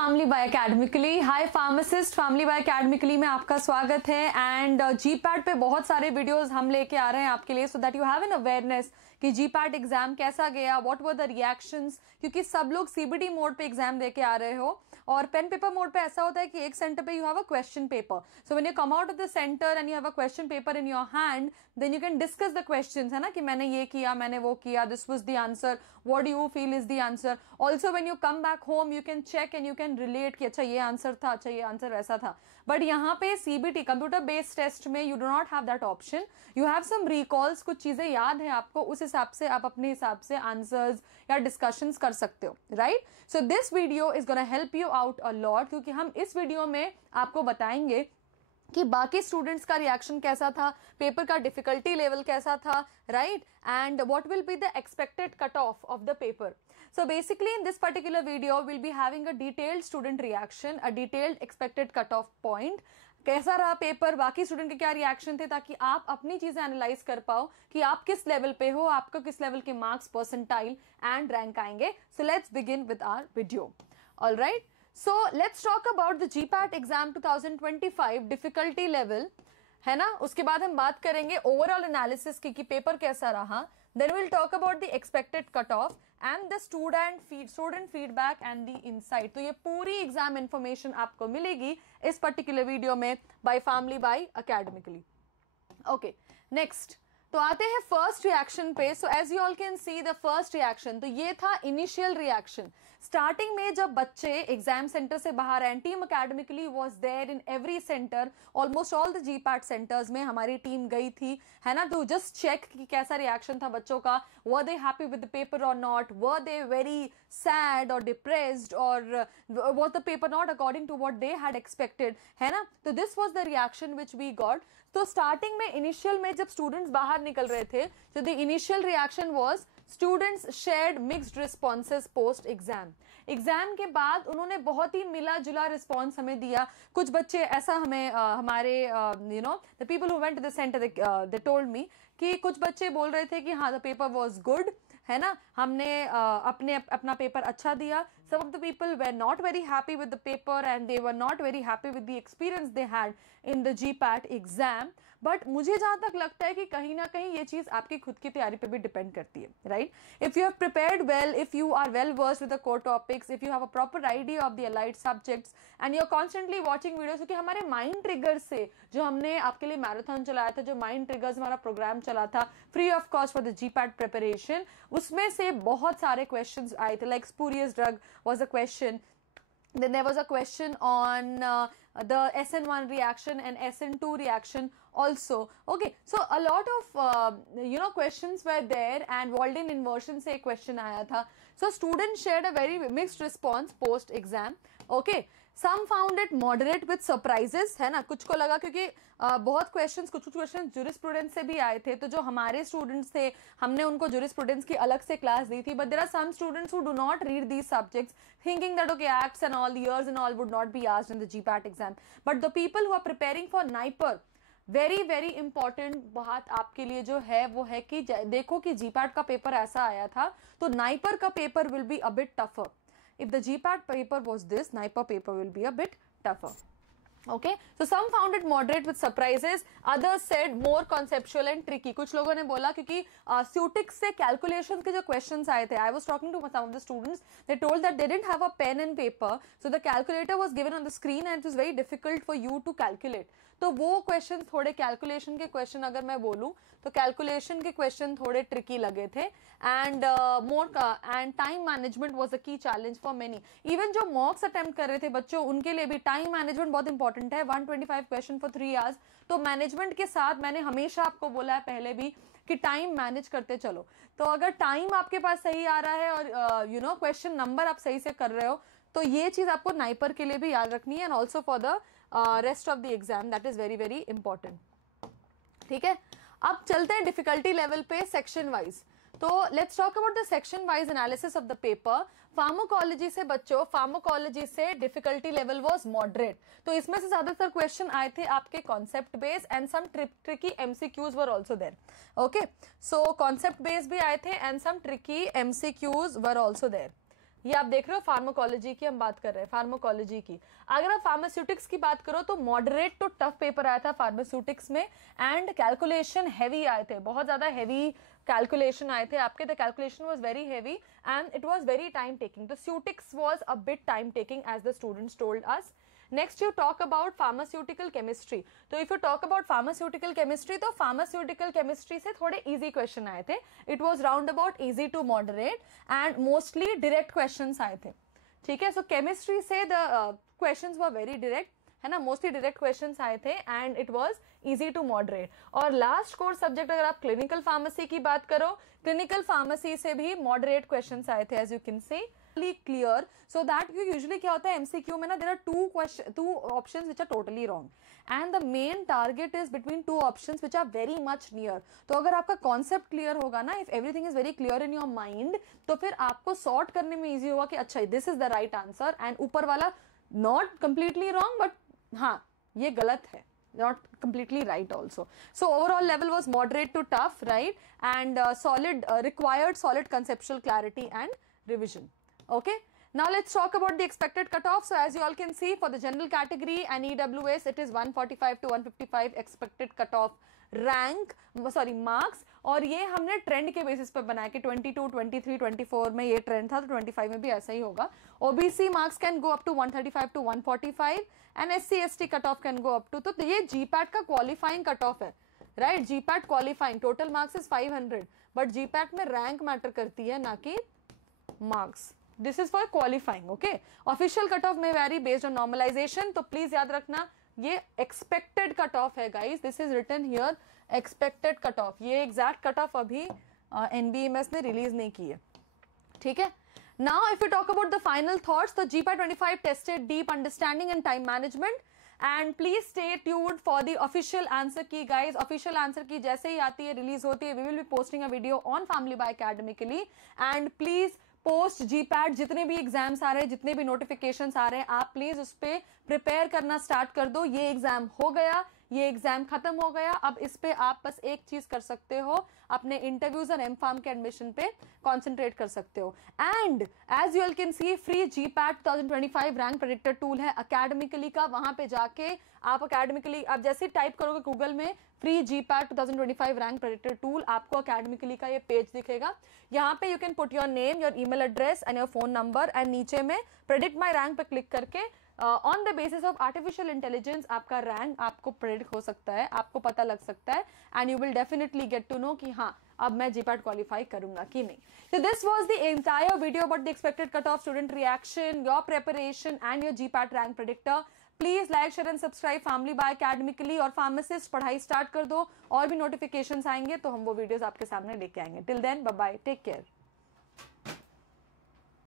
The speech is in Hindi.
Family by academically. Hi pharmacist, family by academically में आपका स्वागत है। एंड जीपैट पे बहुत सारे वीडियोस हम लेके आ रहे हैं आपके लिए, सो that you have an awareness कि जीपैट एग्जाम कैसा गया, व्हाट वर द रिएक्शंस, क्योंकि सब लोग सीबीटी मोड पे एग्जाम देके आ रहे हो और पेन पेपर मोड पे ऐसा होता है कि एक सेंटर पे you have a question paper. So when you come out of the centre and you have a question paper in your hand, then you can discuss the questions, है ना, कि मैंने ये किया, मैंने वो किया, this was the answer, what do you feel is the answer. Also when you come back home you can check and you can relate कि अच्छा ये आंसर था, अच्छा ये आंसर वैसा था। बट यहाँ पे सीबीटी कंप्यूटर बेस्ड टेस्ट में you do not have that option. You have some recalls, कुछ चीजें याद है आपको, उस हिसाब से आप अपने हिसाब से आंसर्स या डिस्कशंस कर सकते हो, right. So this video is gonna help you out a lot, क्योंकि हम इस वीडियो में आपको बताएंगे कि बाकी स्टूडेंट्स का रिएक्शन कैसा था, पेपर का डिफिकल्टी लेवल कैसा था, right, and what will be the expected cut of the paper. So basically in this particular video we'll be having a detailed student reaction, a detailed expected cutoff point, कैसा रहा पेपर, बाकी स्टूडेंट के क्या रिएक्शन थे, ताकि आप अपनी चीजें एनालाइज कर पाओ कि आप किस लेवल पे हो, आपको किस लेवल के मार्क्स, परसेंटाइल एंड रैंक आएंगे. So let's begin with our video. Alright, so let's talk about the GPAT exam 2025 difficulty level, है ना. उसके बाद हम बात करेंगे ओवरऑल एनालिसिस की कि पेपर कैसा रहा. Then we'll talk about the expected cutoff and the student feedback and the insight. तो ये पूरी एग्जाम इंफॉर्मेशन आपको मिलेगी इस पर्टिकुलर वीडियो में by family by academically. Okay, next. तो आते हैं फर्स्ट रिएक्शन पे. So as you all can see the first reaction, तो ये था इनिशियल रिएक्शन. स्टार्टिंग में जब बच्चे एग्जाम सेंटर से बाहर आए, team academically was there in every centre, almost all the GPAT centres में हमारी टीम गई थी, है ना, टू जस्ट चेक कि कैसा रिएक्शन था बच्चों का. Were they happy with the paper और not, were they very sad और डिप्रेस्ड, और was the paper not according to what they had expected, है ना. तो this was the reaction which we got. तो स्टार्टिंग में इनिशियल में जब स्टूडेंट्स बाहर निकल रहे थे, तो the initial reaction was students shared mixed responses post exam. Exam के बाद उन्होंने बहुत ही मिला जुला रिस्पॉन्स हमें दिया. कुछ बच्चे ऐसा हमें हमारे you know the people who went to the centre they told me कि कुछ बच्चे बोल रहे थे कि हाँ द पेपर वाज गुड, है ना, हमने अपना पेपर अच्छा दिया. Some of the people were not very happy with the paper and they were not very happy with the experience they had in the GPAT exam. But मुझे जहां तक लगता है कि कहीं ना कहीं ये चीज आपकी खुद की तैयारी पे भी डिपेंड करती है, right? If you have prepared well, if you are well versed with the core topics, if you have a proper idea of the allied subjects and you're constantly watching videos, क्योंकि हमारे माइंड ट्रिगर से जो हमने आपके लिए मैराथन चलाया था, जो माइंड ट्रिगर्स हमारा प्रोग्राम चला था free of cost for the GPAT preparation, उसमें से बहुत सारे क्वेश्चंस आए थे. Like spurious drug was a question. Then there was a question on the SN1 reaction and SN2 reaction also. Okay, so a lot of questions were there and Walden inversion से एक question आया था. So students shared a very mixed response post exam. Okay, some found it moderate with surprises, है ना. कुछ को लगा, क्योंकि बहुत क्वेश्चंस, कुछ क्वेश्चंस ज्यूरिस्प्रूडेंस से भी आए थे, तो जो हमारे स्टूडेंट्स थे हमने उनको ज्यूरिस्प्रूडेंस की अलग से क्लास दी थी. But there are some students who do not read these subjects thinking that okay acts and all, years and all would not be asked in the GPAT exam. But the people who are preparing for NIPER, very very important बात आपके लिए जो है वो है कि देखो कि जीपैट का पेपर ऐसा आया था, तो नाइपर का paper will be a bit tougher. If the GPAT paper was this, NIPER paper will be a bit tougher. Okay, so some found it moderate with surprises, others said more conceptual and tricky. कुछ लोगों ने बोला क्योंकि SUTIX से calculations के जो questions आए थे, I was talking to some of the students, they told that they didn't have a pen and paper, so the calculator was given on the screen and it was very difficult for you to calculate. तो वो क्वेश्चन थोड़े कैलकुलेशन के क्वेश्चन, अगर मैं बोलूं तो कैलकुलेशन के क्वेश्चन थोड़े ट्रिकी लगे थे. And and time management was a की चैलेंज फॉर मेनी. इवन जो मॉक्स अटेम्प्ट कर रहे थे बच्चों, उनके लिए भी टाइम मैनेजमेंट बहुत इंपॉर्टेंट है. 125 क्वेश्चन फॉर 3 आवर्स. तो मैनेजमेंट के साथ मैंने हमेशा आपको बोला है पहले भी कि टाइम मैनेज करते चलो. तो अगर टाइम आपके पास सही आ रहा है और क्वेश्चन नंबर आप सही से कर रहे हो, तो ये चीज आपको नाइपर के लिए भी याद रखनी है and also for the rest of the exam. That is very very important. ठीक है, अब चलते हैं डिफिकल्टी लेवल पे सेक्शन वाइज. तो let's talk about the section wise analysis of the paper. Pharmacology से बच्चों, फार्माकोलॉजी से डिफिकल्टी लेवल वाज मॉडरेट. तो इसमें से ज्यादातर क्वेश्चन आए थे आपके concept based and some tricky MCQs were also there. Okay, so concept based भी आए थे and some tricky MCQs were also there. ये आप देख रहे हो फार्माकोलॉजी की हम बात कर रहे हैं, फार्माकोलॉजी की। अगर आप फार्मास्यूटिक्स की बात करो तो मॉडरेट टू टफ पेपर आया था फार्मास्यूटिक्स में, एंड कैलकुलेशन हैवी आए थे, बहुत ज्यादा हैवी कैलकुलेशन आए थे आपके। The calculation was very heavy and it was very time taking. The ceutics was a bit time taking as the students told us. Next you talk about pharmaceutical chemistry. तो if you talk about pharmaceutical chemistry, तो फार्मास्यूटिकल केमिस्ट्री से थोड़े इजी क्वेश्चन आए थे। It was round about easy to moderate and mostly direct questions आए थे, ठीक है। सो केमिस्ट्री से the questions were very direct, है ना, मोस्टली डायरेक्ट क्वेश्चंस आए थे and it was easy to moderate. और लास्ट कोर सब्जेक्ट अगर आप क्लिनिकल फार्मेसी की बात करो, क्लिनिकल फार्मेसी से भी मॉडरेट क्वेश्चंस आए थे, as you can see clear. So that you usually क्या होता है एमसीक्यू में ना, there are two options which are totally wrong and the main target is between two options which are very much near. तो अगर आपका कॉन्सेप्ट क्लियर होगा ना, if everything is very clear in your mind, तो फिर आपको सॉर्ट करने में इजी होगा कि अच्छा this is the right answer, and ऊपर वाला नॉट कंप्लीटली रॉन्ग बट हाँ ये गलत है, not completely right also. So overall level was moderate to tough, right? And required solid conceptual clarity and revision. Okay, now let's talk about the expected cutoff. So as you all can see, for the general category and EWS it is 145 to 155 expected cutoff rank, sorry marks. और ये हमने ट्रेंड के बेसिस पर बनाया कि 22, 23, 24 में ये ट्रेंड था तो 25 में भी ऐसा ही होगा। OBC marks can go up to 135 to 145 and SC ST cut off can go up to, तो ये जीपैट का क्वालिफाइंग कट ऑफ है, right. GPAT qualifying total marks is 500, but GPAT में रैंक मैटर करती है ना कि marks. This is for qualifying, okay. Official cut off में वेरी बेस्ड ऑन नॉर्मलाइजेशन, तो प्लीज याद रखना ये एक्सपेक्टेड कट ऑफ है guys, this is written here expected cut off. ये एग्जैक्ट कट ऑफ अभी NBMS ने रिलीज नहीं की है, ठीक है। Now if you talk about the final thoughts, तो GPAT 25 tested deep understanding and time management, and please stay tuned for the official answer key guys. Official answer key जैसे ही आती है, रिलीज होती है, we will be posting a video on family by Academically, and please post GPAT जितने भी एग्जाम्स आ रहे हैं, जितने भी नोटिफिकेशंस आ रहे हैं, आप प्लीज उस पर प्रिपेयर करना स्टार्ट कर दो। ये एग्जाम हो गया, ये एग्जाम खत्म हो गया, अब इस पे आप बस एक चीज कर सकते हो, अपने इंटरव्यूज और M.Pharm के एडमिशन पे कंसंट्रेट कर सकते हो। And as you all can see, free GPAT 2025 rank predictor tool है अकेडमिकली का, वहां पे जाके आप अकेडमिकली, आप जैसे टाइप करोगे गूगल में free GPAT 2025 rank predictor tool, आपको अकेडमिकली का ये पेज दिखेगा। यहाँ पे you can put your name, your email address and your phone number, and नीचे में प्रेडिक्ट माई रैंक पे क्लिक करके on the basis of artificial intelligence आपका रैंक आपको प्रेडिक्ट हो सकता है, आपको पता लग सकता है, and you will definitely get to know कि हाँ अब मैं GPAT क्वालिफाई करूंगा कि नहीं। So this was the entire video about the expected cutoff, student reaction, your preparation and your GPAT rank predictor. Please like share and subscribe family by Academically, और फार्मासिस्ट पढ़ाई स्टार्ट कर दो, और भी नोटिफिकेशंस आएंगे तो हम वो वीडियोस आपके सामने लेके आएंगे। Till then bye bye, take care.